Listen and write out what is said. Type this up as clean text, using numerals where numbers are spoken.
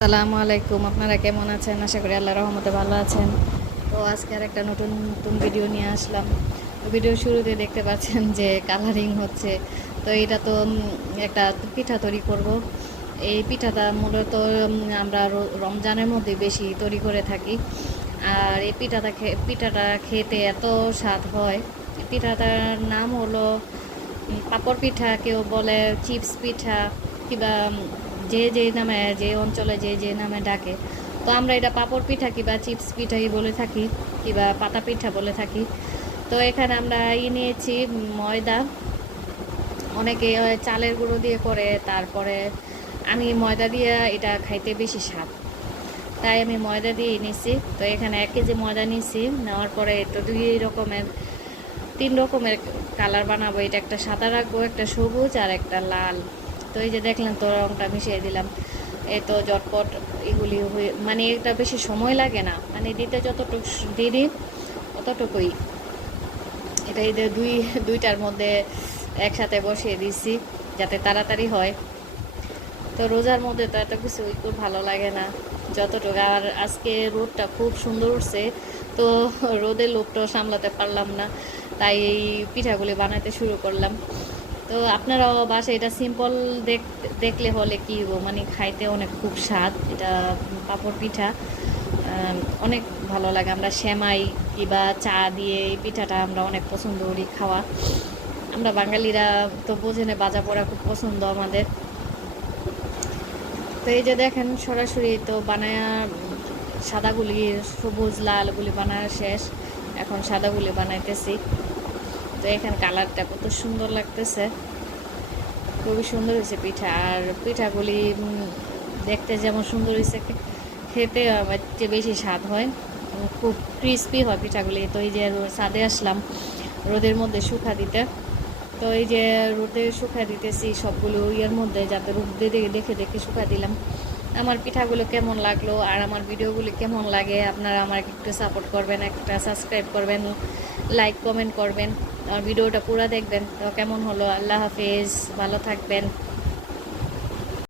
আসসালামু আলাইকুম। আপনারা কেমন আছেন? আশা করি আল্লাহর রহমতে ভালো আছেন। তো আজকে আর একটা নতুন নতুন ভিডিও নিয়ে আসলাম। তো ভিডিওর শুরুতে দেখতে পাচ্ছেন যে কালারিং হচ্ছে। তো এটা তো একটা পিঠা তৈরি করব। এই পিঠাটা মূলত আমরা রমজানের মধ্যে বেশি তৈরি করে থাকি। আর এই পিঠাটা খেতে এত স্বাদ হয়। পিঠাটার নাম হলো পাপড় পিঠা, কেউ বলে চিপস পিঠা, কিংবা যে যে নামে, যে অঞ্চলে যে যে নামে ডাকে। তো আমরা এটা পাপড় পিঠা কিংবা চিপস পিঠাই বলে থাকি, কিংবা পাতা পিঠা বলে থাকি। তো এখানে আমরা নিয়েছি ময়দা। অনেকে চালের গুঁড়ো দিয়ে করে, তারপরে আমি ময়দা দিয়ে এটা খাইতে বেশি স্বাদ, তাই আমি ময়দা দিয়ে নিছি। তো এখানে 1 কেজি ময়দা নিছি। নেওয়ার পরে তো তিন রকমের কালার বানাবো। এটা একটা সাদা রাখবো, একটা সবুজ, আর একটা লাল। তো এই যে দেখলেন, তো রঙটা মিশিয়ে দিলাম। এই তো ঝটপট এগুলি হয়ে, মানে এটা বেশি সময় লাগে না, মানে দিতে যতটুকু দেরি অতটুকুই। এটা এই যে দুইটার মধ্যে একসাথে বসিয়ে দিছি যাতে তাড়াতাড়ি হয়। তো রোজার মধ্যে তো এত কিছু একটু ভালো লাগে না যতটুকু। আর আজকে রোদটা খুব সুন্দর উঠছে, তো রোদের লোভটাও সামলাতে পারলাম না, তাই এই পিঠাগুলি বানাতে শুরু করলাম। তো আপনারাও বাসায় এটা সিম্পল দেখলে হলে কি হবো, মানে খাইতে অনেক খুব স্বাদ। এটা পাঁপড় পিঠা অনেক ভালো লাগে। আমরা সেমাই কিংবা চা দিয়ে এই পিঠাটা আমরা অনেক পছন্দ করি খাওয়া। আমরা বাঙালিরা তো বোঝেনে, ভাজা পোড়া খুব পছন্দ আমাদের। তো এই যে দেখেন, সরাসরি তো বানায়া সাদাগুলি, সবুজ লালগুলি বানানো শেষ। এখন সাদাগুলি বানাইতেছি। তো এখানে কালারটা কত সুন্দর লাগতেছে, খুবই সুন্দর হয়েছে পিঠা। আর পিঠাগুলি দেখতে যেমন সুন্দর হয়েছে, খেতে আমার চেয়ে বেশি স্বাদ হয়। খুব ক্রিস্পি হয় পিঠাগুলি। তো এই যে ছাদে আসলাম রোদের মধ্যে শুকা দিতে। তো এই যে রোদে শুকা দিতেছি সবগুলো ইয়ের মধ্যে, যাতে রোদে দেখে দেখে শুকা দিলাম। আমার পিঠাগুলো কেমন লাগলো আর আমার ভিডিওগুলি কেমন লাগে, আপনারা আমার একটু সাপোর্ট করবেন, একটা সাবস্ক্রাইব করবেন, লাইক কমেন্ট করবেন, আর ভিডিওটা পুরো দেখবেন। তো কেমন হলো? আল্লাহ হাফেজ, ভালো থাকবেন।